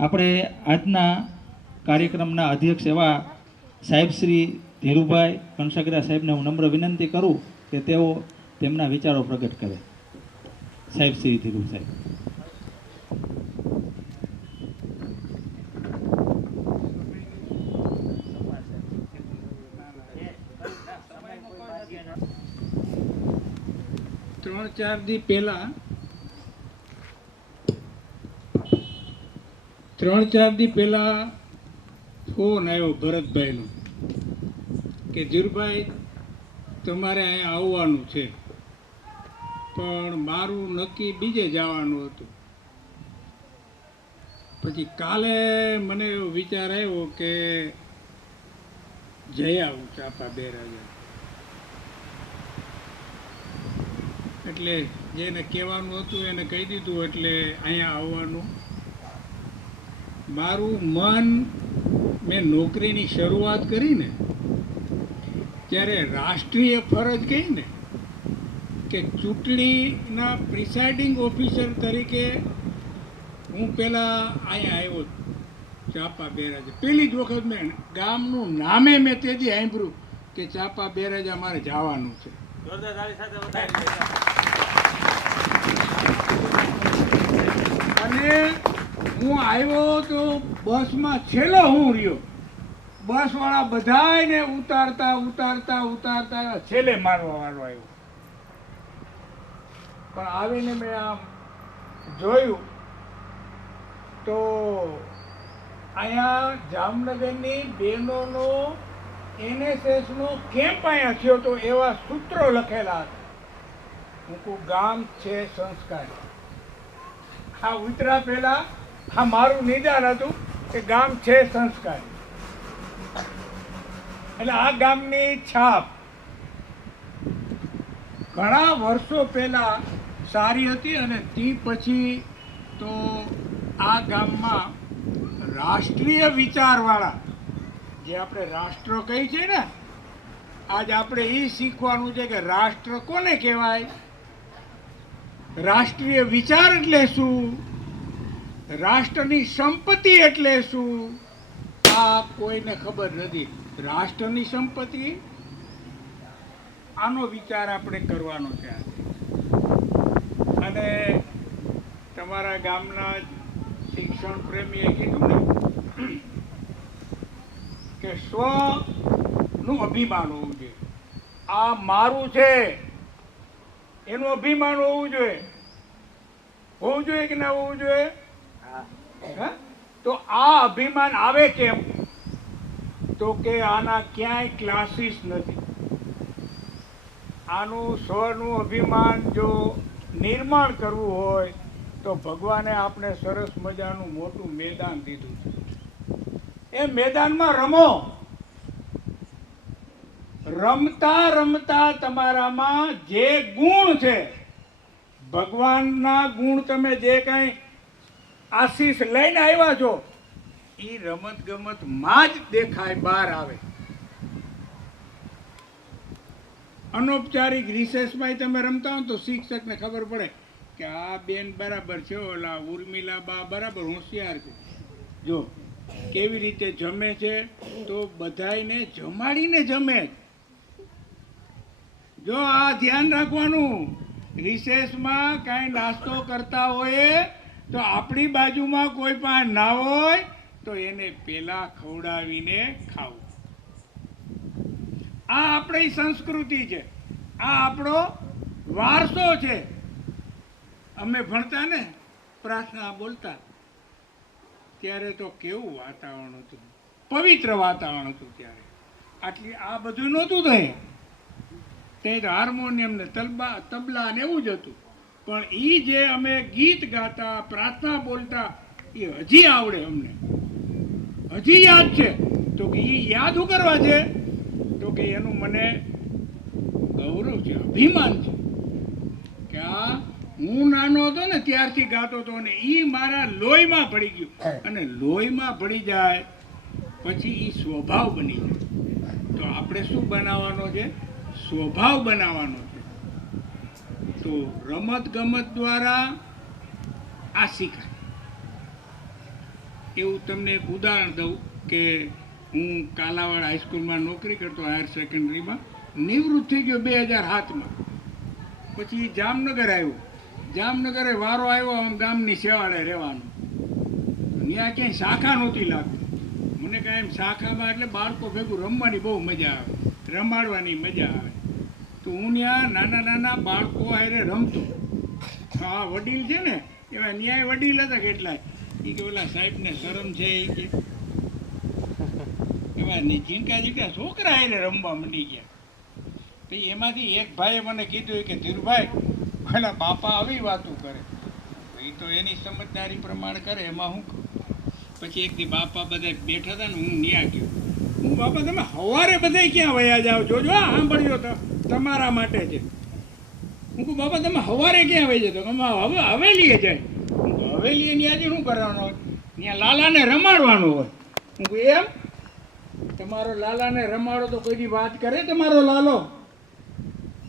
આપણે આજના કાર્યક્રમના અધ્યક્ષ એવા સાહેબ શ્રી ધીરુભાઈ કણસગરા સાહેબને હું નમ્ર વિનંતી કરું કે તેઓ તેમના વિચારો પ્રગટ કરે. સાહેબ શ્રી ધીરુ સાહેબ. ત્રણ ચાર દી પહેલા ફોન આવ્યો ભરતભાઈનો કે ધીરુભાઈ તમારે અહીંયા આવવાનું છે, પણ મારું નક્કી બીજે જવાનું હતું. પછી કાલે મને એવો વિચાર આવ્યો કે જઈ આવું ચાપા બેરાજા. એટલે જેને કહેવાનું હતું એને કહી દીધું, એટલે અહીંયા આવવાનું. મારું મન, મેં નોકરીની શરૂઆત કરી ને ત્યારે રાષ્ટ્રીય ફરજ કહી ને કે ચૂંટણીના પ્રિસાઇડિંગ ઓફિસર તરીકે હું પહેલાં અહીંયા આવ્યો ચાપા બેરાજા. પહેલી જ વખત મેં ગામનું નામે મેં તેથી સાંભળ્યું કે ચાપા બેરાજા મારે જવાનું છે. અને હું આવ્યો તો બસમાં છેલ્લો હું રહ્યો. બસવાળા બધાને ઉતારતા છેલ્લે મારવા વાળો આવ્યો. પણ આવીને મેં આમ જોયું તો અહીંયા જામનગરની બહેનોનો NSSનો કેમ્પ અહીંયા થયો તો એવા સૂત્રો લખેલા હતા. હું કહું ગામ છે સંસ્કાર. આ ઉતરા પહેલા આ મારું નિદાન હતું કે ગામ છે સંસ્કાર. એટલે આ ગામની છાપ ઘણા વર્ષો પહેલા સારી હતી, અને તે પછી તો આ ગામમાં રાષ્ટ્રીય વિચારવાળા, જે આપણે રાષ્ટ્ર કહી છે ને, આજ આપણે એ શીખવાનું છે કે રાષ્ટ્ર કોને કહેવાય, રાષ્ટ્રીય વિચાર એટલે શું, રાષ્ટ્રની સંપત્તિ એટલે શું, આ કોઈને ખબર નથી. રાષ્ટ્રની સંપત્તિ, આનો વિચાર આપણે કરવાનો છે. અને તમારા ગામના શિક્ષણ પ્રેમીએ કીધું ને કે સ્વનું અભિમાન હોવું જોઈએ. આ મારું છે એનું અભિમાન હોવું જોઈએ. હોવું જોઈએ કે ના હોવું જોઈએ? તો આ અભિમાન આવે કેમ? તો કે આના ક્યાંય ક્લાસીસ નથી. આનું સ્વનું અભિમાન જો નિર્માણ કરવું હોય તો ભગવાને આપણે સરસ મજાનું મોટું મેદાન દીધું છે. એ મેદાનમાં રમો. રમતા રમતા તમારામાં જે ગુણ છે, ભગવાનના ગુણ, તમે જે કંઈ આશીષ લઈને આવ્યા છો, એ રમત ગમતમાં જ દેખાય, બહાર આવે. અનૌપચારિક રિસેસમાં તમે રમતા હો તો શિક્ષકને ખબર પડે કે આ બેન બરાબર છે, ઓલા ઉર્મિલા બા બરાબર હોશિયાર છે, જો કેવી રીતે જમે છે, તો બધાને જમાડીને જમે. જો આ ધ્યાન રાખવાનું, રિસેસમાં કાંઈ નાસ્તો કરતા હોય તો આપણી બાજુમાં કોઈ પણ ના હોય તો એને પેલા ખવડાવીને ખાવું. આ આપણી સંસ્કૃતિ છે, આ આપણો વારસો છે. અમે ભણતા ને, પ્રાર્થના બોલતા ત્યારે તો કેવું વાતાવરણ હતું, પવિત્ર વાતાવરણ હતું. ત્યારે આટલી આ બધું નહોતું થાય. તે તો હાર્મોનિયમ ને તબલા ને એવું જ હતું. પણ એ જે અમે ગીત ગાતા, પ્રાર્થના બોલતા, એ હજી આવડે અમને, હજી યાદ છે. તો કે એ યાદ શું કરવા છે? તો કે એનું મને ગૌરવ છે, અભિમાન છે કે આ હું નાનો હતો ને ત્યારથી ગાતો હતો, અને એ મારા લોહીમાં ભળી ગયું. અને લોહીમાં ભળી જાય પછી એ સ્વભાવ બની જાય. તો આપણે શું બનાવવાનો છે? સ્વભાવ બનાવવાનો છે. તો રમત ગમત દ્વારા આ શીખાય. એવું તમને એક ઉદાહરણ દઉં કે હું કાલાવાડ હાઈસ્કૂલમાં નોકરી કરતો, હાયર સેકન્ડરીમાં નિવૃત્ત થઈ ગયો 2007માં. પછી જામનગર આવ્યો. જામનગરે વારો આવ્યો આમ ગામની શેવાળે રહેવાનો. ત્યાં ક્યાંય શાખા નહોતી લાગતી. મને કાંઈ એમ શાખામાં એટલે બાળકો ભેગું રમવાની બહુ મજા આવે, રમાડવાની મજા આવે. તો હું ત્યાં નાના નાના બાળકો હારે રમતો. આ વડીલ છે ને એવા ન્યાય વડીલ હતા કેટલાય. એ કે ઓલા સાહેબને શરમ છે એ કે એવા ઝીંકા ઝીંકા છોકરા હારે રમવા માંડી ગયા. પછી એમાંથી એક ભાઈએ મને કીધું કે ધીરુભાઈ પેલા બાપા આવી વાતું કરે, એ તો એની સમજદારી પ્રમાણે કરે, એમાં હું કહું. પછી એક દી બાપા બધા બેઠા હતા ને હું ન્યા ગયો. હું બાપા તમે સવારે બધા ક્યાં વયા જાઓ, જોજો આ સાંભળ્યો તો તમારા માટે છે. હું કહું બાપા તમે સવારે ક્યાં વહી જતો? હવે હવેલીએ જાય. હું કહું હવેલીએ ત્યાં શું કરવાનું હોય? ત્યાં લાલાને રમાડવાનો હોય. હું કહું એમ? તમારો લાલાને રમાડો તો કોઈ દી વાત કરે તમારો લાલો?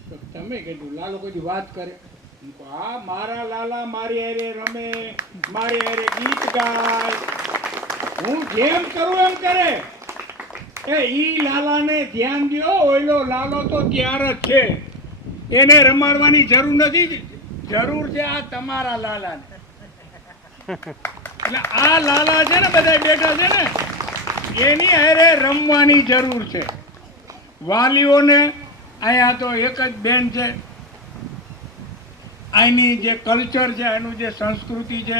તો તમે કીધું લાલો કોઈ દી વાત કરે? હું કહું હા મારા લાલા મારી હારે રમે, મારી હારે ગીત ગાય, હું જેમ કરું એમ કરે. એ ઈ લાલાને ધ્યાન દ્યો, ઓયલો લાલો તો ત્યાર જ છે, એને રમાડવાની જરૂર નથી, જરૂર છે આ તમારા લાલાને. એટલે આ લાલા છે ને બધા બેઠા છે ને એની હારે રમવાની જરૂર છે. વાલીઓને અહીંયા તો એક જ બેન છે, અહીંની જે કલ્ચર છે, એનું જે સંસ્કૃતિ છે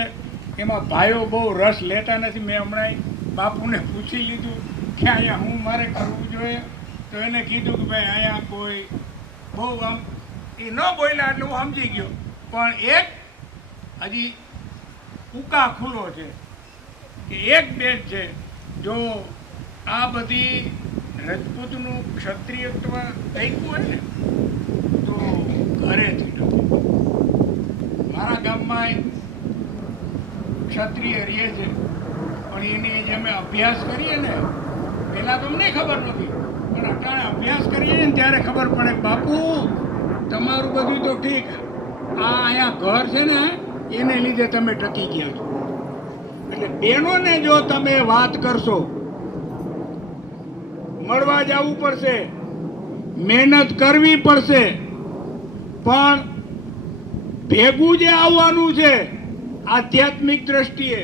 એમાં ભાઈઓ બહુ રસ લેતા નથી. મેં હમણાં બાપુને પૂછી લીધું કે અહીંયા હું મારે કરવું જોઈએ, તો એને કીધું કે ભાઈ અહીંયા કોઈ બહુ આમ એ ન બોલ્યા એટલે હું સમજી ગયો. પણ એક હજી ઉકા ખુલ્લો છે કે એક બેન છે, જો આ બધી રજપૂતનું ક્ષત્રિયત્વ થયું હોય ને તો ઘરેથી ડરે. મારા ગામમાં ક્ષત્રિય રહે છે, પણ એની જે અમે અભ્યાસ કરીએ ને પહેલાં તો અમને ખબર નથી, પણ અટાણે અભ્યાસ કરીએ ને ત્યારે ખબર પડે બાપુ તમારું બધું તો ઠીક, આ અહીંયા ઘર છે ને એને લીધે તમે ટકી ગયા છો. એટલે બહેનોને જો તમે વાત કરશો, મળવા જવું પડશે, મહેનત કરવી પડશે, પણ ભેગું જે આવવાનું છે આધ્યાત્મિક દ્રષ્ટિએ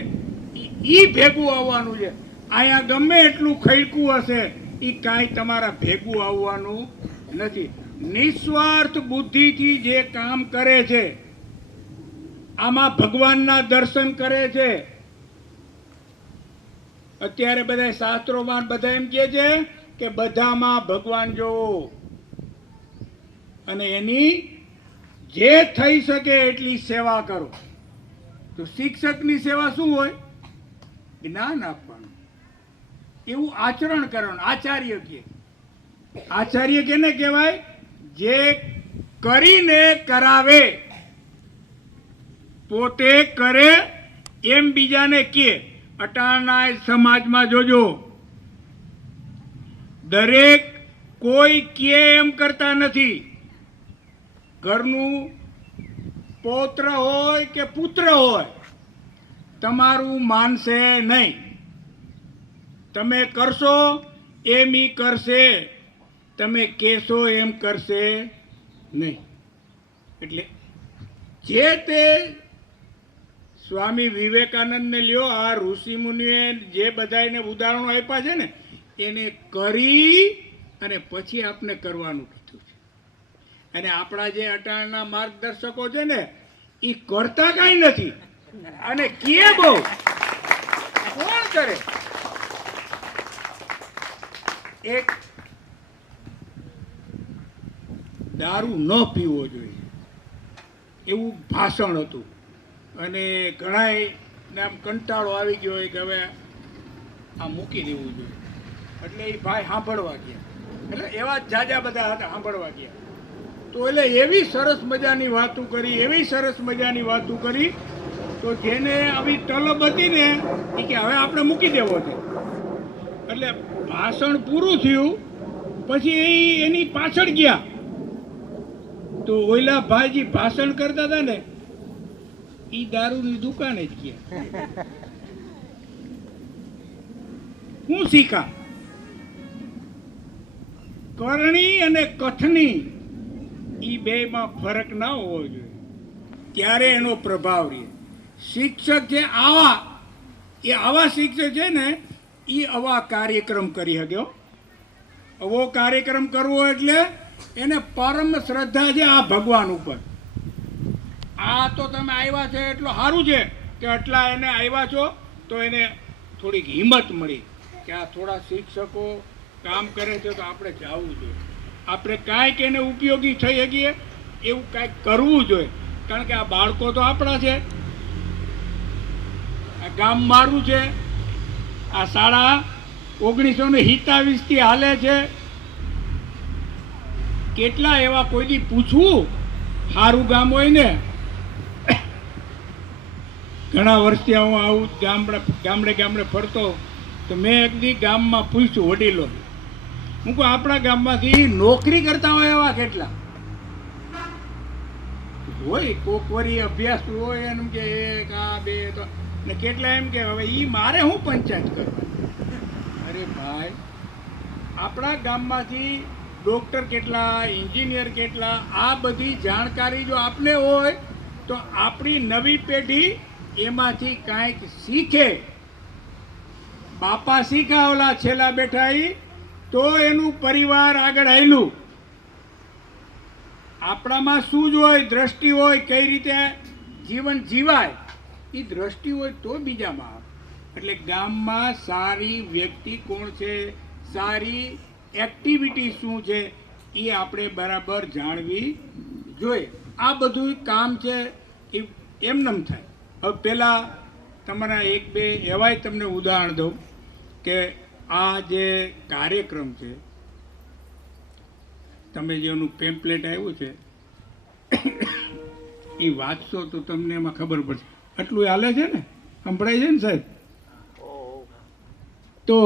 ઈ ભેગું આવવાનું છે. અહીંયા ગમે એટલું ખૈકું હશે એ કાંઈ તમારા ભેગું આવવાનું નથી. નિસ્વાર્થ બુદ્ધિથી જે કામ કરે છે, આમાં ભગવાનના દર્શન કરે છે. અત્યારે બધા શાસ્ત્રોમાં બધા એમ કહે છે કે બધામાં ભગવાન જોવો, અને એની જે થઈ શકે એટલી સેવા કરો. તો શિક્ષકની સેવા શું હોય? જ્ઞાન આપવાનું, એવું આચરણ કરવાનું. આચાર્ય કે આચાર્ય કેને કહેવાય? જે કરીને કરાવે, પોતે કરે એમ બીજાને કે. અટાણા સમાજમાં જોજો દરેક કોઈ કે એમ કરતા નથી. ઘરનું પૌત્ર હોય કે પુત્ર હોય તમારું માનશે નહીં. તમે કરશો એમ ઈ કરશે, તમે કહેશો એમ કરશે નહીં. એટલે જે તે સ્વામી વિવેકાનંદને લ્યો, આ ઋષિ મુનિએ જે બધાને ઉદાહરણો આપ્યા છે ને એને કરી અને પછી આપને કરવાનું કીધું છે. અને આપણા જે અટાણના માર્ગદર્શકો છે ને એ કરતા કાંઈ નથી અને કે બહુ. કોણ કરે? એક દારૂ ન પીવો જોઈએ એવું ભાષણ હતું, અને ઘણાય આમ કંટાળો આવી ગયો હોય કે હવે આ મૂકી દેવું જોઈએ. એટલે એ ભાઈ સાંભળવા ગયા, એટલે એવા જાજા બધા હતા સાંભળવા ગયા. તો એટલે એવી સરસ મજાની વાતું કરી, એવી સરસ મજાની વાતું કરી, તો જેને આવી તલબ હતી ને એ કે હવે આપણે મૂકી દેવો છે. એટલે ભાષણ પૂરું થયું પછી એની પાછળ ગયા તો ઓલા ભાઈજી ભાષણ કરતા હતા ને એ દારૂની દુકાને જ ગયા. શું શીખા? કરણી અને કથની ઈ બેમાં ફરક ના હોવો જોઈએ, ત્યારે એનો પ્રભાવ રહે. શિક્ષક છે આવા શિક્ષક છે ને એ આવા કાર્યક્રમ કરી શક્યો. આવો કાર્યક્રમ કરવો એટલે એને પરમ શ્રદ્ધા છે આ ભગવાન ઉપર. આ તો તમે આવ્યા છે એટલું સારું છે કે આટલા એને આવ્યા છો તો એને થોડીક હિંમત મળી કે આ થોડા શિક્ષકો કામ કરે છે તો આપણે જવું જોઈએ, આપણે કાંઈક એને ઉપયોગી થઈ શકીએ એવું કાંઈક કરવું જોઈએ. કારણ કે આ બાળકો તો આપણા છે, આ ગામ મારું છે, આ શાળા 1927થી હાલે છે. કેટલા એવા કોઈથી પૂછવું સારું ગામ હોય ને, ઘણા વર્ષથી હું આવું ગામડે ફરતો તો મેં એક દી ગામમાં પૂછ્યું વડીલો, હું કહું આપણા ગામમાંથી નોકરી કરતા હોય એવા કેટલા હોય? કોક વરી અભ્યાસ હોય એમ કે 1 આ 2 તો ને કેટલા એમ કે હવે ઈ મારે હું પંચાયત કરવા? અરે ભાઈ, આપણા ગામમાંથી ડૉક્ટર કેટલા, એન્જિનિયર કેટલા, આ બધી જાણકારી જો આપને હોય તો આપણી નવી પેઢી એમાંથી કાંઈક શીખે. બાપા શીખાવલા છેલ્લા બેઠા તો એનું પરિવાર આગળ હાલ્યું. આપણામાં શું જ હોય? દ્રષ્ટિ હોય, કઈ રીતે જીવન જીવાય એ દ્રષ્ટિ હોય તો બીજામાં આવે. એટલે ગામમાં સારી વ્યક્તિ કોણ છે, સારી એક્ટિવિટી શું છે એ આપણે બરાબર જાણવી જોઈએ. આ બધું કામ છે એ એમનેમ થાય. હવે પહેલાં તમારા 1-2 એવાય તમને ઉદાહરણ દઉં કે આ જે કાર્યક્રમ છે, તમે જેનું પેમ્પલેટ આવ્યું છે એ વાંચશો તો તમને એમાં ખબર પડશે. આટલું હાલે છે ને, સંભળાય છે ને સાહેબ? તો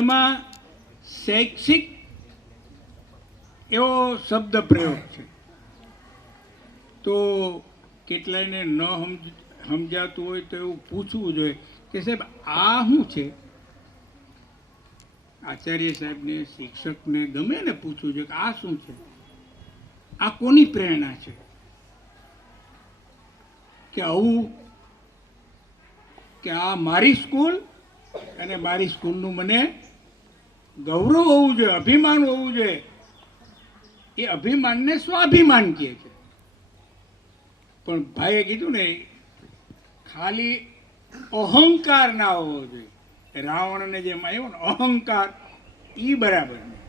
એમાં શૈક્ષિક એવો શબ્દ પ્રયોગ છે. તો કેટલાયને ન સમજાતું હોય તો એવું પૂછવું જોઈએ કે સાહેબ આ શું છે? આચાર્ય સાહેબને, શિક્ષકને ગમે ને પૂછવું જોઈએ કે આ શું છે, આ કોની પ્રેરણા છે? કે આવું કે આ મારી સ્કૂલ અને મારી સ્કૂલનું મને ગૌરવ હોવું જોઈએ, અભિમાન હોવું જોઈએ. એ અભિમાનને સ્વાભિમાન કહે છે. પણ ભાઈએ કીધું ને, ખાલી અહંકાર ના હોવો જોઈએ. રાવણને જેમ આવ્યો ને અહંકાર, એ બરાબર નહીં.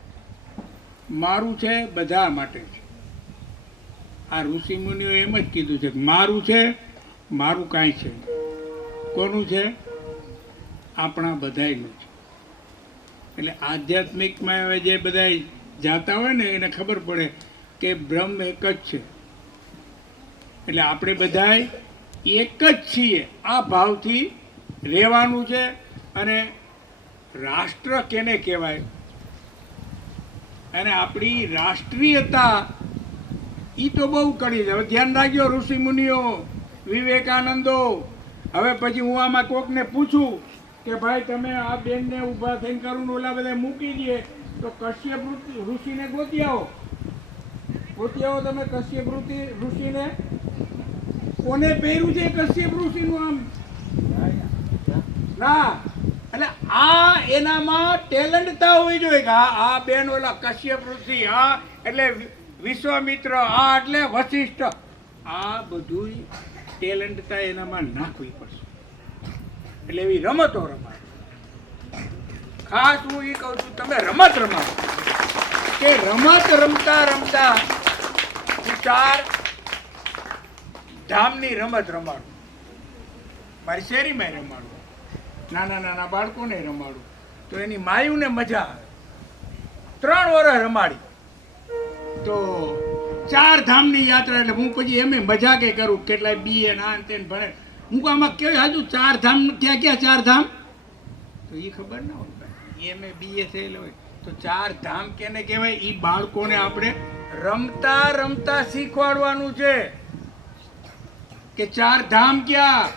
મારું છે બધા માટે છે. આ ઋષિ મુનિઓ એમ જ કીધું છે કે મારું છે, મારું કાંઈ છે. કોનું છે? આપણા બધાયનું છે. એટલે આધ્યાત્મિકમાં હવે જે બધા જાતા હોય ને એને ખબર પડે કે બ્રહ્મ એક જ છે. એટલે આપણે બધાય એક જ છીએ. આ ભાવથી રહેવાનું છે. અને રાષ્ટ્ર કેને કહેવાય અને આપણી રાષ્ટ્રીયતા એ તો બહુ કરી છે. હવે ધ્યાન રાખજો ઋષિ મુનિઓ, વિવેકાનંદો. હવે પછી હું આમાં કોકને પૂછું કે ભાઈ તમે આ બેનને ઊભા થઈને કરું ને ઓલા બધા મૂકી દે તો કશ્યપ ઋષિને ગોતી આવો તમે. કશ્યપ ઋષિને કોને પહેર્યું છે? કશ્યપ ઋષિનું આમ ના. એટલે આ એનામાં ટેલેન્ટતા હોવી જોઈએ કે આ બેન ઓલા કશ્યપ ઋષિ, આ એટલે વિશ્વામિત્ર, આ એટલે વશિષ્ઠ. આ બધું ટેલેન્ટતા એનામાં નાખવી પડશે. એટલે એવી રમતો રમાય. ખાસ હું એ કહું છું તમે રમત રમાડો કે રમત રમતા રમતા 4 ધામની રમત રમાડું. મારી શેરીમાં રમાડું, નાના બાળકોને રમાડું તો એની માયુને મજા આવે. 3 વર્ષ રમાડી તો 4 ધામની યાત્રા. એટલે હું પછી એમ મજાકે કરું, કેટલાય બીએ ના તેને ભણે. હું આમાં કેવું હાજુ 4 ધામ ક્યાં 4 ધામ તો એ ખબર ના હોય. એમ બીએ થયેલો હોય તો 4 ધામ કેને કહેવાય એ બાળકોને આપણે રમતા રમતા શીખવાડવાનું છે કે 4 ધામ ક્યાં.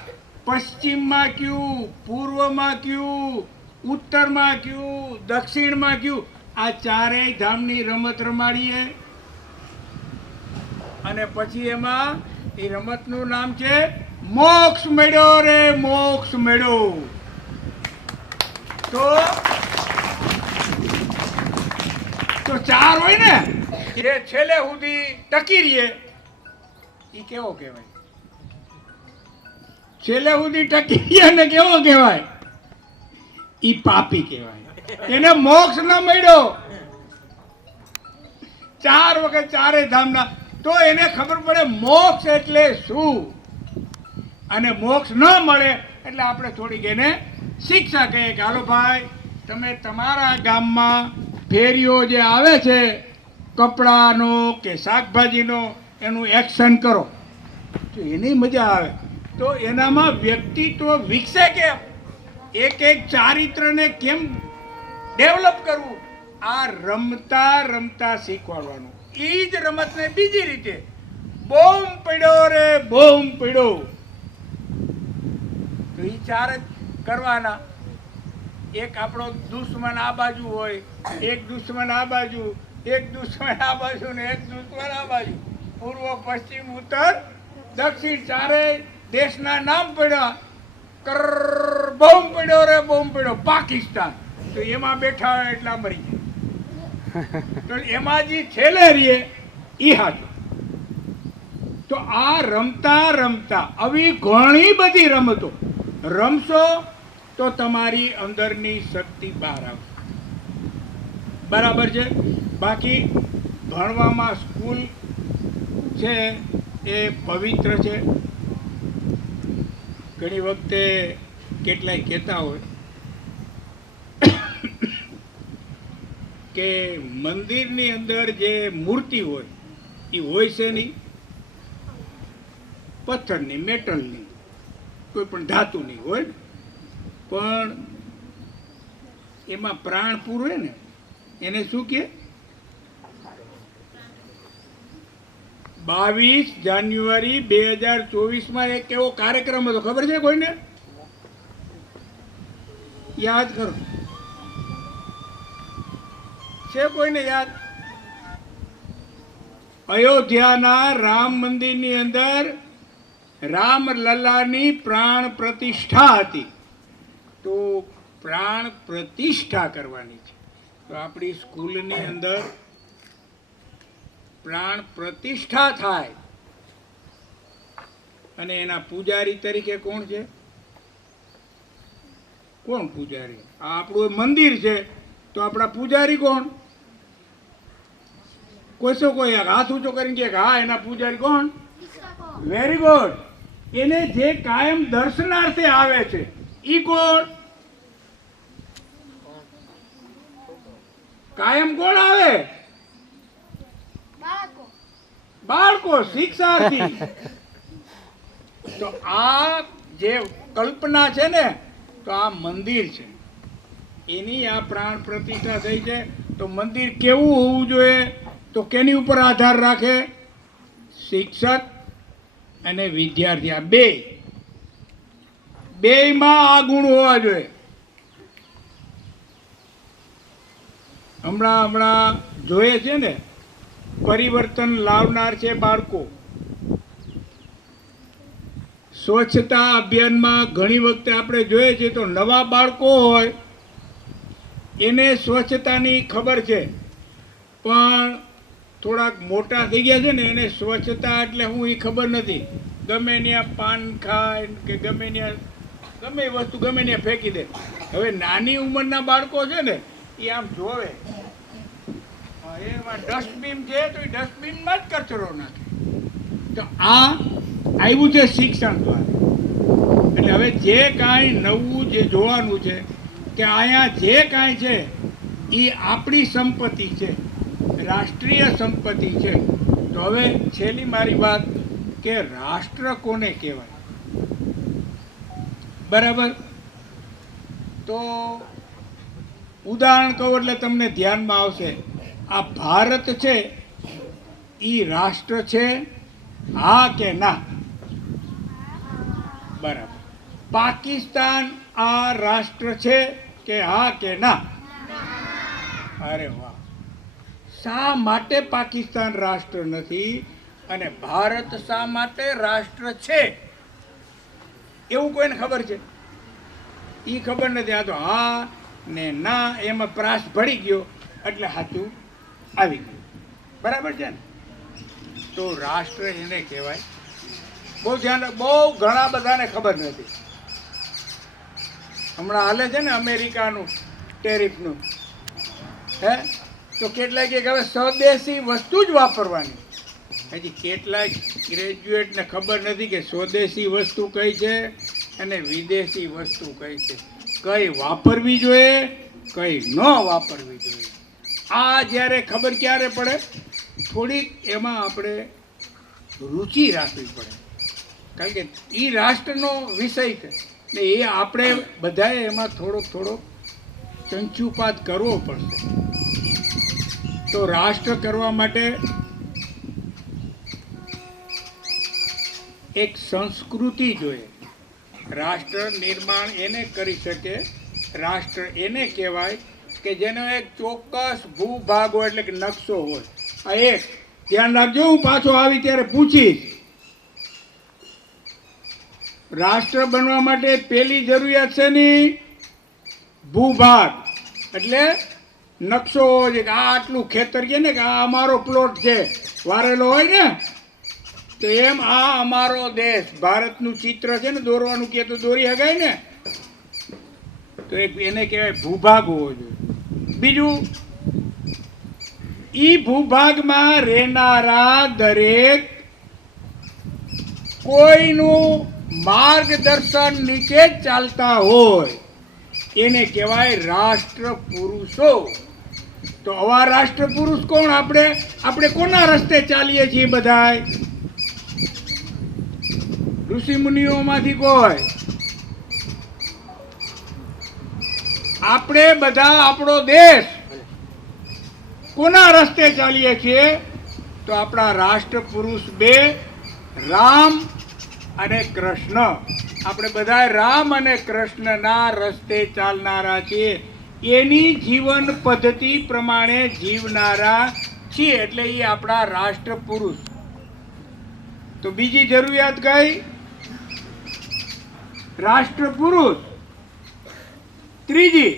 પશ્ચિમમાં કયું, પૂર્વમાં કયું, ઉત્તરમાં કયું, દક્ષિણમાં કયું, આ ચારેય ધામની રમત રમાડીએ. અને પછી એમાં એ રમતનું નામ છે મોક્ષ મેળ્યો રે મોક્ષ મેળ્યો. તો ચાર હોય ને એ છેલ્લે સુધી ટકી રહીએ એ કેવો કહેવાય? છેલ્લે સુધી ટકી રહીએ ને કેવો કહેવાય? ઈ પાપી કહેવાય. એને મોક્ષ ન મળ્યો. ચાર વખત ચારે ધામના, તો એને ખબર પડે મોક્ષ એટલે શું. અને મોક્ષ ન મળે એટલે આપણે થોડીક એને શિક્ષા કહીએ કે હાલો ભાઈ, તમે તમારા ગામમાં ફેરીઓ જે આવે છે કપડાનો કે શાકભાજીનો, એનું એક્શન કરો તો એની મજા આવે. તો એનામાં વ્યક્તિત્વ વિકસે કેમ, એક એક ચારિત્રને કેમ ડેવલપ કરવું, આ રમતા રમતા શીખવાડવાનું. એ જ રમતને બીજી રીતે બોમ પડ્યો રે બોમ પડ્યો, તો એ ચાર જ કરવાના. એક આપણો દુશ્મન આ બાજુ હોય, એક દુશ્મન આ બાજુ, એક દુશ્મન આ બાજુ ને એક દુશ્મન આ બાજુ, પૂર્વ પશ્ચિમ ઉત્તર દક્ષિણ ચારેય દેશના નામ પડ્યા. કર બોમ્બ પડ્યો રે બોમ્બ પડ્યો પાકિસ્તાન, તો એમાં બેઠા હોય એટલા મરી જાય. તો એમાં જે છેલ્લે રહીએ એ હાજર. તો આ રમતા રમતા આવી ઘણી બધી રમતો રમશો તો તમારી અંદરની શક્તિ બહાર આવશે. બરાબર છે. બાકી ભણવામાં સ્કૂલ છે એ પવિત્ર છે. ઘણી વખતે કેટલાય કહેતા હોય કે મંદિરની અંદર જે મૂર્તિ હોય એ હોય છે નહીં, પથ્થરની, મેટલની, કોઈ પણ ધાતુની હોય, પણ એમાં પ્રાણ પૂરે ને એને શું કે? 22 જાન્યુઆરી 2024 એક એવો કાર્યક્રમ હતો, ખબર છે કોઈને? યાદ કરો, છે કોઈને યાદ? અયોધ્યાના રામ મંદિરની અંદર રામલલ્લાની પ્રાણ પ્રતિષ્ઠા હતી. તો પ્રાણ પ્રતિષ્ઠા કરવાની છે. તો આપણી સ્કૂલની અંદર પ્રાણ પ્રતિષ્ઠા થાય અને એના પૂજારી તરીકે કોણ છે? કોણ પૂજારી? આ આપણું મંદિર છે તો આપણા પૂજારી કોણ? કોઈ હાથ ઊંચો કરીને કે હા એના પૂજારી કોણ? Very good. એને જે કાયમ દર્શનાર્થે આવે છે ઈ કોણ? કાયમ કોણ આવે? બાળકો, શિક્ષાર્થી. તો આ જે કલ્પના છે ને, તો આ મંદિર છે, એની આ પ્રાણ પ્રતિષ્ઠા થઈ છે. તો મંદિર કેવું હોવું જોઈએ? તો કેની ઉપર આધાર રાખે? શિક્ષક અને વિદ્યાર્થી, આ બેયમાં આ ગુણ હોવા જોઈએ. હમણાં જોઈએ છે ને, પરિવર્તન લાવનાર છે બાળકો. સ્વચ્છતા અભિયાનમાં ઘણી વખતે આપણે જોઈએ છીએ તો નવા બાળકો હોય એને સ્વચ્છતાની ખબર છે, પણ થોડાક મોટા થઈ ગયા છે ને એને સ્વચ્છતા એટલે હું એ ખબર નથી. ગમે ત્યાં પાન ખાય કે ગમે ત્યાં ગમે વસ્તુ ગમે ત્યાં ફેંકી દે. હવે નાની ઉંમરના બાળકો છે ને એ આમ જોવે એમાં ડસ્ટબિન છે તો એ ડસ્ટબિનમાં જ કચરો નાખે. તો આ આવ્યું છે શિક્ષણ દ્વારા. એટલે હવે જે કાંઈ નવું જે જોવાનું છે કે અહીંયા જે કાંઈ છે એ આપણી સંપત્તિ છે, રાષ્ટ્રીય સંપત્તિ છે. તો હવે છેલ્લી મારી વાત કે રાષ્ટ્ર કોને કહેવાય? બરાબર. તો ઉદાહરણ કહું એટલે તમને ધ્યાનમાં આવશે. આ ભારત છે એ રાષ્ટ્ર છે, હા કે ના? બરાબર. પાકિસ્તાન આ રાષ્ટ્ર છે કે હા કે ના? અરે વાહ! શા માટે પાકિસ્તાન રાષ્ટ્ર નથી અને ભારત શા માટે રાષ્ટ્ર છે? એવું કોઈને ખબર છે? એ ખબર નથી. આ તો હા ને ના એમાં પ્રાસ ભળી ગયો એટલે સાચું આવી ગયું. બરાબર છે ને? તો રાષ્ટ્ર એને કહેવાય. બહુ ઘણા બધાને ખબર નથી. હમણાં હાલે છે ને અમેરિકાનું ટેરિફનું, હે તો કેટલાય કે હવે સ્વદેશી વસ્તુ જ વાપરવાની. હજી કેટલાય ગ્રેજ્યુએટને ખબર નથી કે સ્વદેશી વસ્તુ કઈ છે અને વિદેશી વસ્તુ કઈ છે, કઈ વાપરવી જોઈએ, કઈ ન વાપરવી જોઈએ. આ જ્યારે ખબર ક્યારે પડે? થોડીક એમાં આપણે રુચિ રાખવી પડે, કારણ કે એ રાષ્ટ્રનો વિષય છે ને એ આપણે બધાએ એમાં થોડોક ચંચુપાત કરવો પડશે. તો રાષ્ટ્ર કરવા માટે એક સંસ્કૃતિ જોઈએ. રાષ્ટ્ર નિર્માણ એને કરી શકે, રાષ્ટ્ર એને કહેવાય કે જેનો એક ચોક્કસ ભૂભાગ હોય, એટલે કે નકશો હોય. આ એક ધ્યાન રાખજો, હું પાછો આવી ત્યારે પૂછીશ. રાષ્ટ્ર બનવા માટે પહેલી જરૂરિયાત છે ની ભૂભાગ, એટલે નકશો હોવો જોઈએ કે આ આટલું ખેતર છે ને, કે આ અમારો પ્લોટ છે, વારેલો હોય ને, તો એમ આ અમારો દેશ ભારતનું ચિત્ર છે ને, દોરવાનું કહે તો દોરી શકાય ને, તો એક એને કહેવાય ભૂભાગ હોવો જોઈએ. બીજું, ઈ ભૂભાગમાં રહેનારા દરેક કોઈનું માર્ગદર્શન નીચે જ ચાલતા હોય એને કહેવાય રાષ્ટ્ર પુરુષો. તો આવા રાષ્ટ્ર પુરુષ કોણ? આપણે કોના રસ્તે ચાલીએ છીએ? બધાય ઋષિ મુનિઓમાંથી કોઈ? આપણે બધા આપણો દેશ કોના રસ્તે ચાલીએ છીએ? તો આપણા રાષ્ટ્ર પુરુષ બે, રામ અને કૃષ્ણ. આપણે બધા રામ અને કૃષ્ણના રસ્તે ચાલનારા છીએ, એની જીવન પદ્ધતિ પ્રમાણે જીવનારા છીએ, એટલે એ આપણા રાષ્ટ્ર પુરુષ. તો બીજી જરૂરિયાત કઈ? રાષ્ટ્ર પુરુષ. ત્રીજી,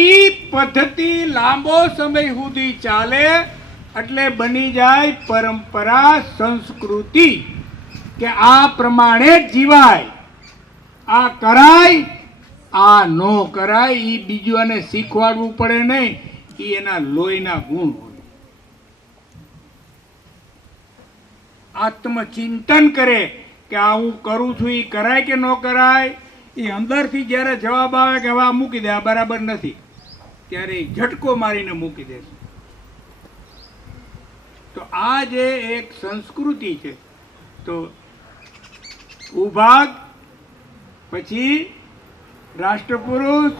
ઈ પદ્ધતિ લાંબો સમય સુધી ચાલે એટલે બની જાય પરંપરા, સંસ્કૃતિ, કે આ પ્રમાણે જ જીવાય, આ કરાય, આ ન કરાય. એ બીજાને શીખવાડવું પડે નહીં, એ એના લોહીના ગુણ હોય. આત્મચિંતન કરે કે આ હું કરું છું એ કરાય કે ન કરાય. એ અંદરથી જ્યારે જવાબ આવે કે હવે આ મૂકી દે, આ બરાબર નથી, ત્યારે એ ઝટકો મારીને મૂકી દેશે. તો આ જે એક સંસ્કૃતિ છે, તો ભૂભાગ, પછી રાષ્ટ્રપુરુષ,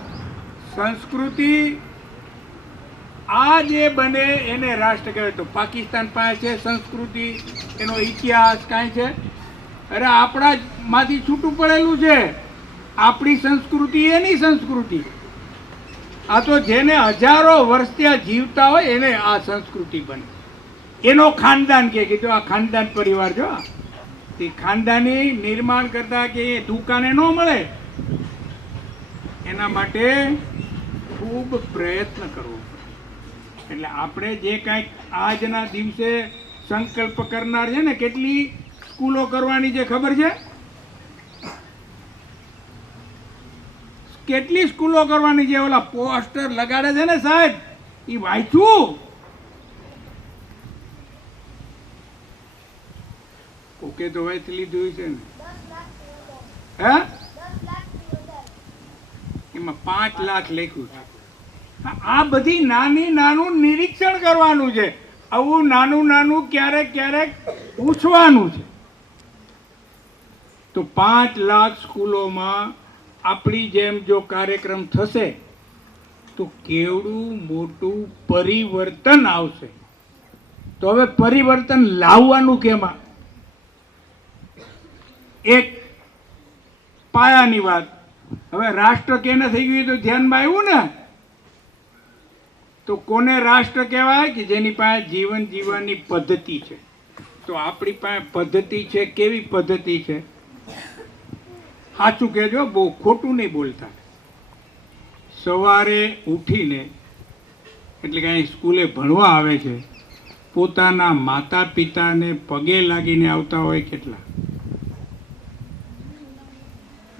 સંસ્કૃતિ, આ જે બને એને રાષ્ટ્ર કહેવાય. તો પાકિસ્તાન પાસે છે સંસ્કૃતિ, એનો ઇતિહાસ કાંઈ છે? અરે આપણા માંથી છૂટું પડેલું છે. આપણી સંસ્કૃતિ એની સંસ્કૃતિ. આ તો જેને હજારો વર્ષ ત્યાં જીવતા હોય એને આ સંસ્કૃતિ બને. એનો ખાનદાન કે જો આ ખાનદાન પરિવાર, જો એ ખાનદાની નિર્માણ કરતા કે એ દુકાને ન મળે, એના માટે ખૂબ પ્રયત્ન કરવો પડે. એટલે આપણે જે કાંઈક આજના દિવસે સંકલ્પ કરનાર છે ને, કેટલી સ્કૂલો કરવાની છે ખબર છે? કેટલી સ્કૂલો કરવાની છે? ઓલા પોસ્ટર લગાડે છે ને સાહેબ, એ વાંચ્યું? ઓકે, તો વાંચી લીધું છે ને? હે, એમાં 5 લાખ લખ્યું છે. આ બધી નાનું નિરીક્ષણ કરવાનું છે. આવું નાનું ક્યારેક પૂછવાનું છે. તો 5 લાખ સ્કૂલોમાં આપણી જેમ જો કાર્યક્રમ થશે તો કેવડું મોટું પરિવર્તન આવશે. તો હવે પરિવર્તન લાવવાનું કેમાં? એક પાયાની વાત. હવે રાષ્ટ્ર કેને થઈ ગયું એ તો ધ્યાનમાં આવ્યું ને. તો કોને રાષ્ટ્ર કહેવાય? કે જેની પાસે જીવન જીવવાની પદ્ધતિ છે. તો આપણી પાસે પદ્ધતિ છે. કેવી પદ્ધતિ છે? સાચું કહેજો, બહુ ખોટું નહીં બોલતા. સવારે ઉઠીને એટલે કે અહીં સ્કૂલે ભણવા આવે છે, પોતાના માતા પિતાને પગે લાગીને આવતા હોય કેટલા?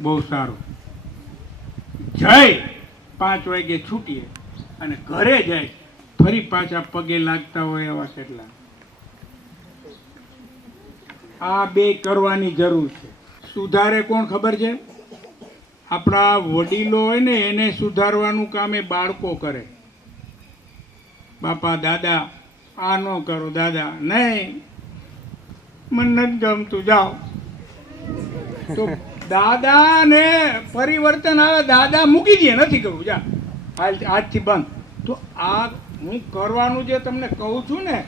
બહુ સારું. જય 5 વાગે છૂટીએ અને ઘરે જાય ફરી પાછા પગે લાગતા હોય એવા કેટલા? આ બે કરવાની જરૂર છે. સુધારે કોણ ખબર છે? આપણા વડીલો હોય ને એને સુધારવાનું કામ એ બાળકો કરે. બાપા દાદા આ ન કરો, દાદા નહીં મને નથી ગમતું, જાઓ. તો દાદાને પરિવર્તન આવે, દાદા મૂકી દે, નથી કરવું, જા આજથી બંધ. તો આ હું કરવાનું જે તમને કહું છું ને,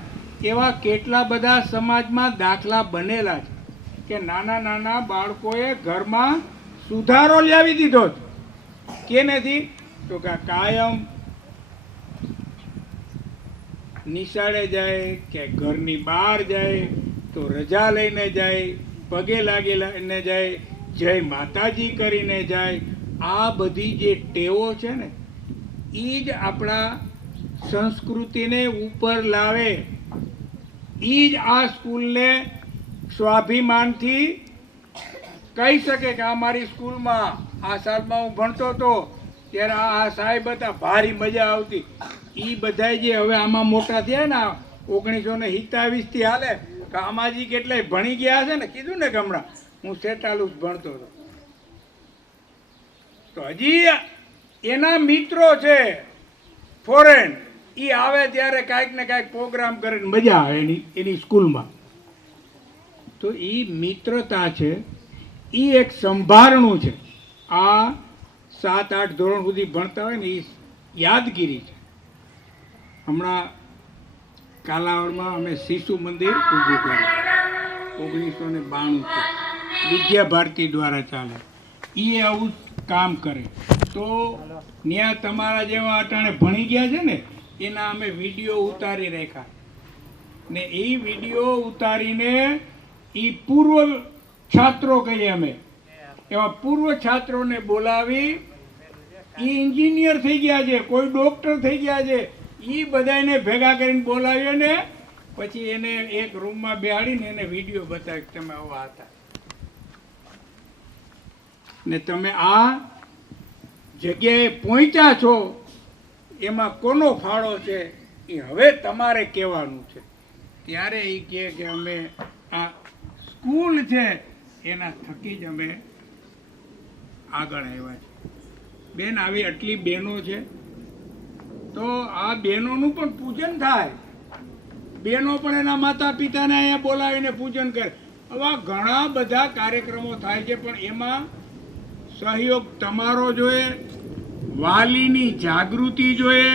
એવા કેટલા બધા સમાજમાં દાખલા બનેલા છે કે નાના નાના બાળકોએ ઘરમાં સુધારો લાવી દીધો છે. કેનેથી? તો કે કાયમ નિશાળે જાય કે ઘરની બહાર જાય તો રજા લઈને જાય, પગે લાગીને જાય, જય માતાજી કરીને જાય. આ બધી જે ટેવો છે ને એ જ આપણા સંસ્કૃતિને ઉપર લાવે. એ જ આ સ્કૂલને સ્વાભિમાનથી કહી શકે કે આ મારી સ્કૂલમાં આ સાલમાં હું ભણતો હતો ત્યારે આ સાહેબ હતા, ભારી મજા આવતી. એ બધા જે હવે આમાં મોટા થયા ને 1927થી હાલે કે આમાજી કેટલાય ભણી ગયા છે ને, કીધું ને કે હમણાં હું 46 ભણતો હતો. તો હજી એના મિત્રો છે ફોરેન, એ આવે ત્યારે કાંઈક ને કાંઈક પ્રોગ્રામ કરીને મજા આવે એની સ્કૂલમાં. તો એ મિત્રતા છે, એ એક સંભારણું છે. આ 7-8 ધોરણ સુધી ભણતા હોય ને એ યાદગીરી છે. હમણાં કાલાવડમાં અમે શિશુ મંદિર ઊભું કર્યું 1992 વિદ્યા ભારતી દ્વારા ચાલે. એ આવું કામ કરે. તો ત્યાં તમારા જેવા અટાણે ભણી ગયા છે ને એના અમે વિડીયો ઉતારી રાખ્યા ને એ વિડીયો ઉતારીને એ પૂર્વ છાત્રો કહીએ અમે, એવા પૂર્વ છાત્રોને બોલાવી. એ એન્જિનિયર થઈ ગયા છે, કોઈ ડૉક્ટર થઈ ગયા છે, એ બધાને ભેગા કરીને બોલાવ્યો ને પછી એને એક રૂમમાં બેહાડીને એને વિડીયો બતાવ્યો કે તમે આવા હતા ને તમે આ જગ્યાએ પહોંચ્યા છો, એમાં કોનો ફાળો છે એ હવે તમારે કહેવાનું છે. ત્યારે એ કહે કે અમે આ સ્કૂલ છે એના થકી જ અમે આગળ આવ્યા છે. બેન આવી આટલી બહેનો છે તો આ બહેનોનું પણ પૂજન થાય. બહેનો પણ એના માતા પિતાને અહીંયા બોલાવીને પૂજન કરે. આવા ઘણા બધા કાર્યક્રમો થાય છે, પણ એમાં સહયોગ તમારો જોઈએ, વાલીની જાગૃતિ જોઈએ,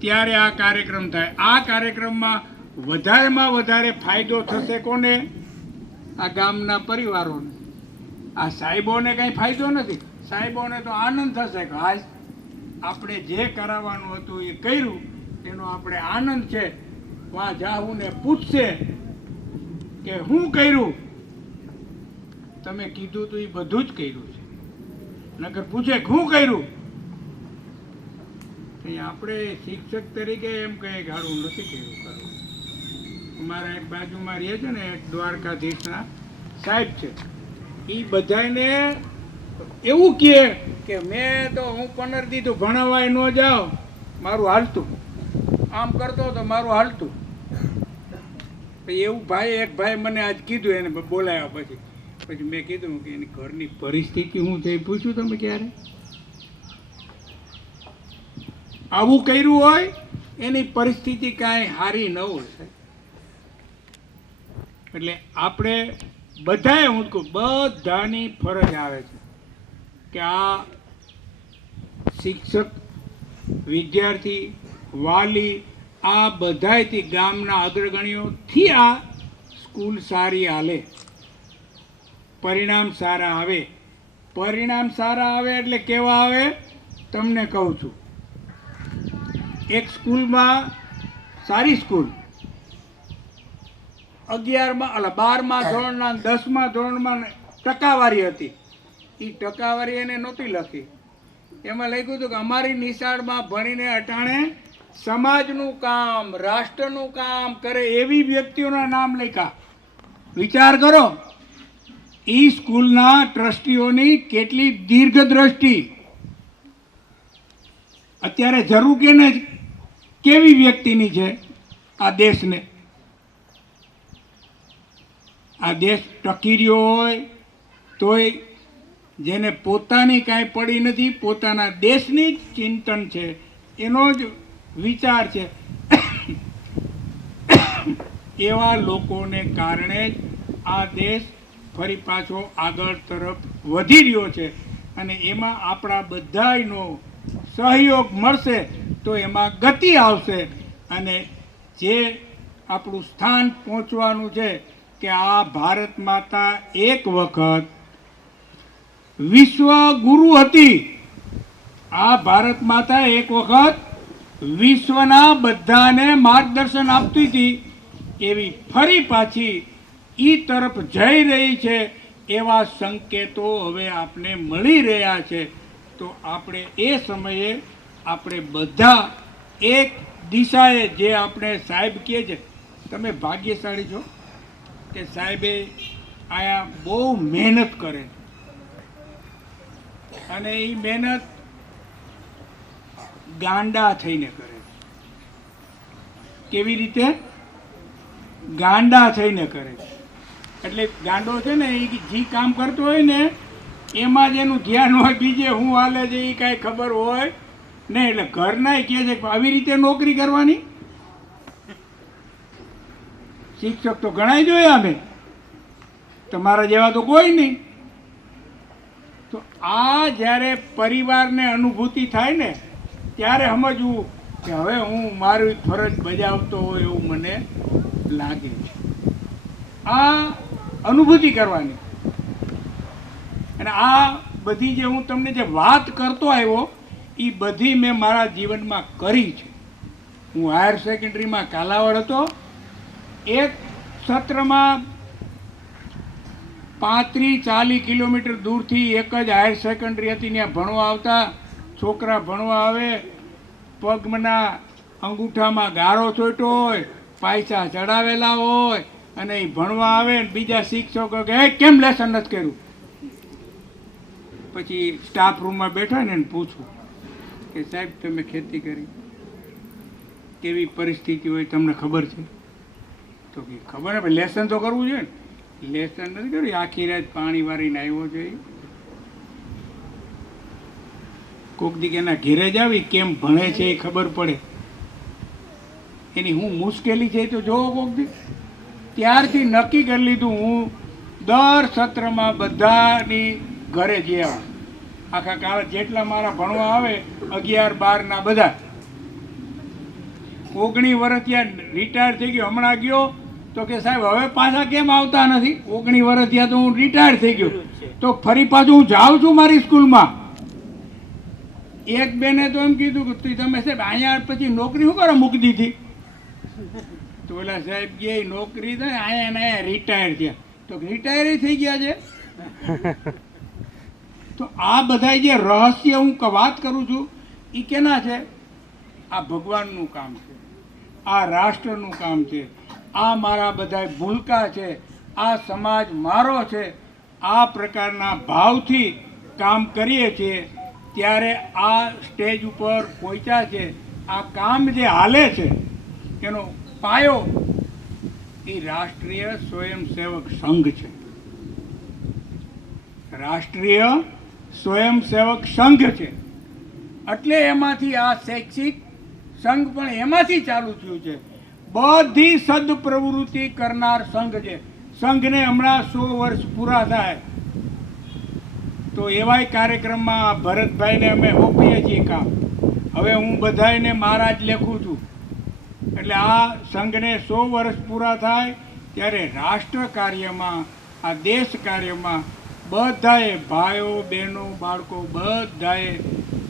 ત્યારે આ કાર્યક્રમ થાય. આ કાર્યક્રમમાં વધારેમાં વધારે ફાયદો થશે કોને? આ ગામના પરિવારોને. આ સાહેબોને કંઈ ફાયદો નથી. સાહેબોને તો આનંદ થશે કે આજ આપણે જે કરાવવાનું હતું એ કર્યું, એનો આપણે આનંદ છે. વાં જાવું ને પૂછશે કે શું કર્યું? તમે કીધું તો એ બધું જ કર્યું છે. નકર પૂછે શું કર્યું? આપણે શિક્ષક તરીકે એમ કહીએ કે હારું નથી કર્યું કરવું. અમારા એક બાજુમાં રહે છે ને એક દ્વારકાધીશના સાહેબ છે, એ બધાને એવું કહે કે મેં તો હું 15 દી તો ભણાવાય ન જાઉં, મારું હાલતું, આમ કરતો તો મારું હાલતું. એવું ભાઈ એક ભાઈ મને આજ કીધું, એને બોલાવ્યા પછી મેં કીધું કે એની ઘરની પરિસ્થિતિ શું છે એ પૂછ્યું તમે ક્યારે? આવું કર્યું હોય એની પરિસ્થિતિ કાંઈ સારી ન હોય. એટલે આપણે બધાએ, હું કહું બધાની ફરજ આવે છે કે આ શિક્ષક, વિદ્યાર્થી, વાલી, આ બધાયથી ગામના અગ્રગણીઓથી આ સ્કૂલ સારી હાલે, પરિણામ સારા આવે. પરિણામ સારા આવે એટલે કેવા આવે તમને કહું છું. એક સ્કૂલમાં, સારી સ્કૂલ, 12મા ધોરણના 10મા ધોરણમાં ટકાવારી હતી. એ ટકાવારી એને નહોતી લખી. એમાં લખ્યું હતું કે અમારી નિશાળમાં ભણીને અટાણે સમાજનું કામ, રાષ્ટ્રનું કામ કરે એવી વ્યક્તિઓના નામ લખ્યા. વિચાર કરો, એ સ્કૂલના ટ્રસ્ટીઓની કેટલી દીર્ઘદ્રષ્ટિ. અત્યારે જરૂર કે ને કેવી વ્યક્તિની છે આ દેશને? આ દેશ ટકી રહ્યો હોય તોય જેને પોતાની કાંઈ પડી નથી, પોતાના દેશની જ ચિંતન છે, એનો જ વિચાર છે, એવા લોકોને કારણે જ આ દેશ ફરી પાછો આગળ તરફ વધી રહ્યો છે. અને એમાં આપણા બધાયનો સહયોગ મળશે તો એમાં ગતિ આવશે. અને જે આપણું સ્થાન પહોંચવાનું છે કે આ ભારત માતા એક વખત વિશ્વ ગુરુ હતી. આ ભારત માતા એક વખત વિશ્વના બધાને માર્ગદર્શન આપતી હતી. એવી ફરી પાછી ઈ તરફ જઈ રહી છે એવા સંકેતો હવે આપને મળી રહ્યા છે. તો આપણે એ સમયે આપણે બધા એક દિશાએ, જે આપણે સાહેબ કહે છે, તમે ભાગ્યશાળી છો કે સાહેબે આયા બહુ મહેનત કરે અને એ મહેનત ગાંડા થઈને કરે. કેવી રીતે? ગાંડા થઈને કરે. એટલે ગાંડો છે ને, એ જે કામ કરતો હોય ને એમાં જ એનું ધ્યાન હોય, બીજે શું હાલે છે એ કાંઈ ખબર હોય નહીં. એટલે ઘરનાય કહે છે કે આવી રીતે નોકરી કરવાની. શિક્ષક તો ઘણાય જોયા અમે, તમારા જેવા તો કોઈ નહીં. તો આ જ્યારે પરિવારને અનુભૂતિ થાય ને ત્યારે સમજવું કે હવે હું મારી ફરજ બજાવતો હોય એવું મને લાગે છે. આ અનુભૂતિ કરવાની. અને આ બધી જે હું તમને જે વાત કરતો આવ્યો એ બધી મેં મારા જીવનમાં કરી છે. હું હાયર સેકન્ડરીમાં કાલાવડ હતો. એક સત્રમાં 35-40 કિલોમીટર દૂરથી એક જ હાયર સેકન્ડરી હતી. ત્યાં ભણવા આવતા છોકરા, ભણવા આવે, પગના અંગૂઠામાં ગારો ચોટ્યો હોય, પૈસા ચડાવેલા હોય, અને એ ભણવા આવે ને બીજા શિક્ષકો કે કેમ લેસન નથી કર્યું. પછી સ્ટાફ રૂમમાં બેઠા ને એને પૂછું કે સાહેબ તમે ખેતી કરી, કેવી પરિસ્થિતિ હોય તમને ખબર છે? તો કે ખબર ને, લેસન તો કરવું જોઈએ ને. લેસન નથી કર્યું, આખી રાત પાણી વારીને આવ્યો છે. કોક દી એના ઘેરે જ આવી કેમ ભણે છે એ ખબર પડે. એની હું મુશ્કેલી છે તો જોવો કોક દી. ત્યારથી નક્કી કરી લીધું હું દર સત્રમાં બધાની ઘરે જઈ આવું. આખા કાળ જેટલા મારા ભણવા આવે 11-12 ના બધા. 19 વર્ષ ત્યાં રિટાયર થઈ ગયો. હમણાં ગયો તો કે સાહેબ હવે પાછા કેમ આવતા નથી? 19 વર્ષ ત્યાં તો હું રિટાયર થઈ ગયો, તો ફરી પાછું હું જાઉં છું મારી સ્કૂલમાં. એક બેને તો એમ કીધું કે તમે સાહેબ અહીંયા પછી નોકરી શું કરો મૂકી દીધી? તો ઓલા સાહેબ કે નોકરી તો અહીંયા ને અહીંયા રિટાયર થયા. તો રિટાયર થઈ ગયા છે. તો આ બધા જે રહસ્ય હું વાત કરું છું એ કેના છે? આ ભગવાનનું કામ છે, આ રાષ્ટ્રનું કામ છે, આ મારા બધા ભૂલકા છે, આ સમાજ મારો છે. આ પ્રકારના ભાવથી કામ કરીએ છીએ ત્યારે આ સ્ટેજ ઉપર પહોંચ્યા છે. આ કામ જે હાલે છે એનો પાયો એ રાષ્ટ્રીય સ્વયંસેવક સંઘ છે. રાષ્ટ્રીય સ્વયંસેવક સંઘ છે. એટલે એમાંથી આ શૈક્ષિક સંઘ પણ એમાંથી ચાલુ થયું છે. બધી સદપ્રવૃત્તિ કરનાર સંઘ છે. સંઘને હમણાં 100 વર્ષ પૂરા થાય તો એવાય કાર્યક્રમમાં ભરતભાઈને અમે ઓપીએ છીએ કામ. હવે હું બધાને મહારાજ લેખું છું. એટલે આ સંઘને 100 વર્ષ પૂરા થાય ત્યારે રાષ્ટ્ર કાર્યમાં, આ દેશ કાર્યમાં બધાએ ભાઈઓ બહેનો બાળકો બધાએ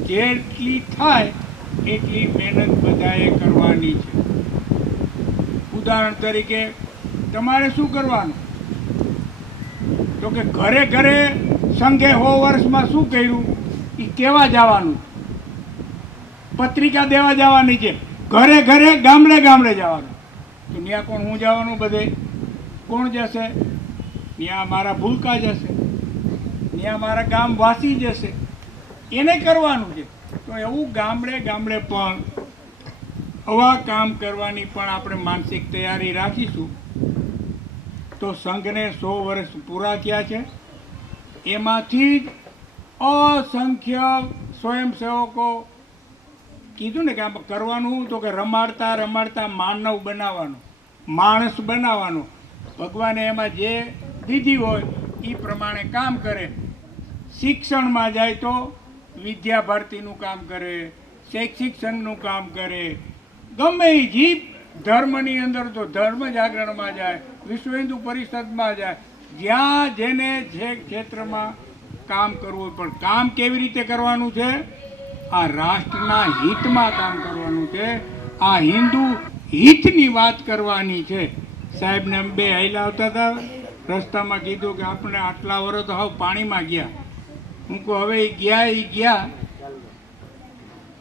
જેટલી થાય એટલી મહેનત બધાએ કરવાની છે. ઉદાહરણ તરીકે તમારે શું કરવાનું? તો કે ઘરે ઘરે સંઘે 100 વર્ષમાં શું કર્યું એ કહેવા જવાનું, પત્રિકા દેવા જવાની છે. ઘરે ઘરે ગામડે ગામડે જવાનું. તો ત્યાં કોણ હું જવાનું? બધે કોણ જશે? ત્યાં મારા ભૂલકા જશે, ત્યાં મારા ગામવાસી જશે, એને કરવાનું છે. તો એવું ગામડે ગામડે પણ આવા કામ કરવાની પણ આપણે માનસિક તૈયારી રાખીશું. તો સંઘને 100 વર્ષ પૂરા થયા છે. એમાંથી જ અસંખ્ય સ્વયંસેવકો કીધું ને કે આમ કરવાનું, તો કે રમાડતા રમાડતા માનવ બનાવવાનો, માણસ બનાવવાનો. ભગવાને એમાં જે દીધી હોય એ પ્રમાણે કામ કરે. શિક્ષણમાં જાય તો વિદ્યા ભારતીનું કામ કરે, શૈક્ષિક સંઘનું કામ કરે, ગમે એ જીવ ધર્મની અંદર તો ધર્મ જાગરણમાં જાય, વિશ્વ હિન્દુ પરિષદમાં જાય, જ્યાં જેને જે ક્ષેત્રમાં કામ કરવું. પણ કામ કેવી રીતે કરવાનું છે? આ રાષ્ટ્રના હિતમાં કામ કરવાનું છે. આ હિન્દુ હિતની વાત કરવાની છે. સાહેબને અમે બે હાઈલા આવતા હતા, રસ્તામાં કીધું કે આપણે આટલા વર્ષ તો હાવ પાણીમાં ગયા. હું કહું હવે એ ગયા,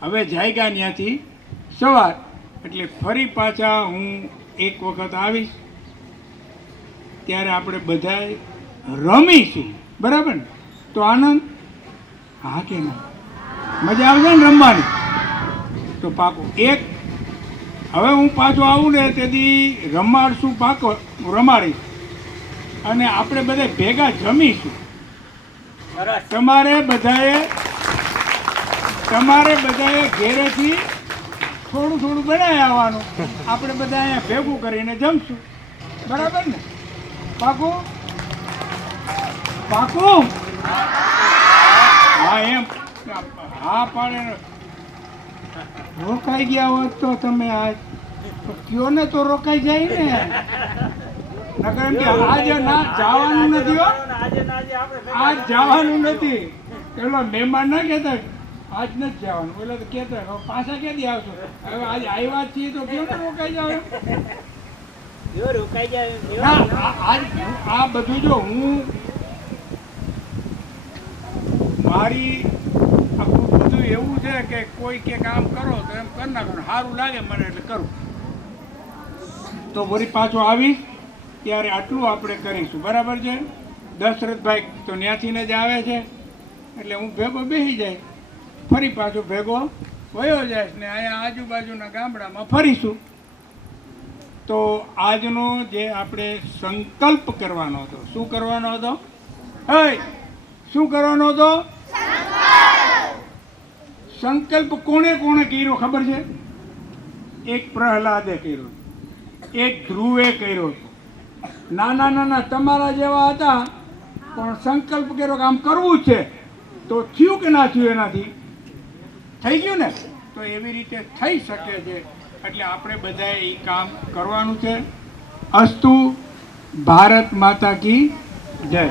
હવે જાયગા ત્યાંથી સવાર, એટલે ફરી પાછા હું એક વખત આવીશ ત્યારે આપણે બધાએ રમીશું. બરાબર ને? તો આનંદ? હા કે ના? મજા આવશે ને રમવાની? તો પાકો એક હવે હું પાછો આવું ને તેથી રમાડશું, પાકો રમાડીશ, અને આપણે બધા ભેગા જમીશું. તમારે બધાએ ઘેરેથી થોડું થોડું બનાવી આવવાનું, આપણે બધા અહીંયા ભેગું કરીને જમશું. બરાબર ને? પાકું? પાકું? હા એમ હા પાડે. રોકાઈ ગયા હોત તો તમે આજ કયો ને તો રોકાઈ જાય ને. નકર એમ કે આજે ના જવાનું નથી હો, આજ જવાનું નથી. પેલો મહેમાન ના કહેતા આજ નથી જવાનું, પેલો તો કહેતા પાછા ક્યાંથી આવશો? હવે આજ આવ્યા છીએ તો કેવું ને રોકાઈ જાવ. આ બધું જો હું મારી આખું બધું એવું છે કે કોઈ કે કામ કરો તો એમ કરી નાખો, સારું લાગે મને એટલે કરું. તો વળી પાછો આવીશ ત્યારે આટલું આપણે કરીશું. બરાબર છે? દશરથભાઈ તો ત્યાંથી જ આવે છે એટલે હું ભેગો બેસી જાય, ફરી પાછો ભેગો વયો જાય ને અહીંયા આજુબાજુના ગામડામાં ફરીશું. તો આજનો જે આપણે સંકલ્પ કરવાનો હતો, શું કરવાનો હતો? શું કરવાનો હતો? સંકલ્પ કોણે કોણે કર્યો ખબર છે? એક પ્રહલાદે કર્યો, એક ધ્રુવે કર્યો. નાના નાના તમારા જેવા હતા પણ સંકલ્પ કર્યો કે આમ કરવું જ છે. તો થયું કે ના થયું? એનાથી થઈ ગયું ને? તો એવી રીતે થઈ શકે છે. એટલે આપણે બધાએ એ કામ કરવાનું છે. અસ્તુ. ભારત માતા કી જય.